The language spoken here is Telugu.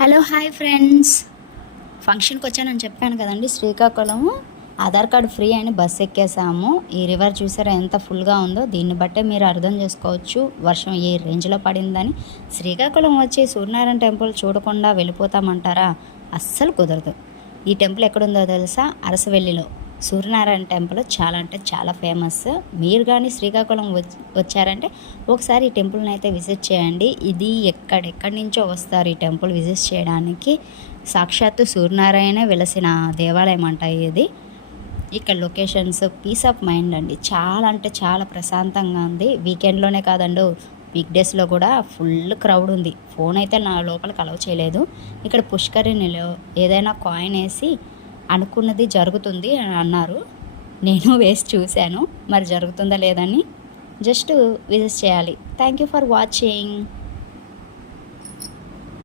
హలో హాయ్ ఫ్రెండ్స్, ఫంక్షన్కి వచ్చానని చెప్పాను కదండి. శ్రీకాకుళం ఆధార్ కార్డు ఫ్రీ అని బస్సు ఎక్కేసాము. ఈ రివర్ చూసారా ఎంత ఫుల్గా ఉందో. దీన్ని బట్టే మీరు అర్థం చేసుకోవచ్చు వర్షం ఏ రేంజ్లో పడిందని. శ్రీకాకుళం వచ్చి సూర్యనారాయణ టెంపుల్ చూడకుండా వెళ్ళిపోతామంటారా? అస్సలు కుదరదు. ఈ టెంపుల్ ఎక్కడుందో తెలుసా? అరసవెల్లిలో సూర్యనారాయణ టెంపుల్ చాలా అంటే చాలా ఫేమస్. మీరు కానీ శ్రీకాకుళం వచ్చారంటే ఒకసారి ఈ టెంపుల్ని అయితే విజిట్ చేయండి. ఇది ఎక్కడెక్కడి నుంచో వస్తారు ఈ టెంపుల్ విజిట్ చేయడానికి. సాక్షాత్తు సూర్యనారాయణ వెలసిన దేవాలయం అంట ఇది. ఇక్కడ లొకేషన్స్ పీస్ ఆఫ్ మైండ్ అండి. చాలా అంటే చాలా ప్రశాంతంగా ఉంది. వీకెండ్లోనే కాదండి, వీక్ డేస్లో కూడా ఫుల్ క్రౌడ్ ఉంది. ఫోన్ అయితే నా లోపలికి అలౌ చేయలేదు. ఇక్కడ పుష్కరిణిలో ఏదైనా కాయిన్ వేసి అనుకున్నది జరుగుతుంది అని అన్నారు. నేను వేసి చూశాను, మరి జరుగుతుందా లేదని. జస్ట్ విజిట్ చేయాలి. Thank you for watching.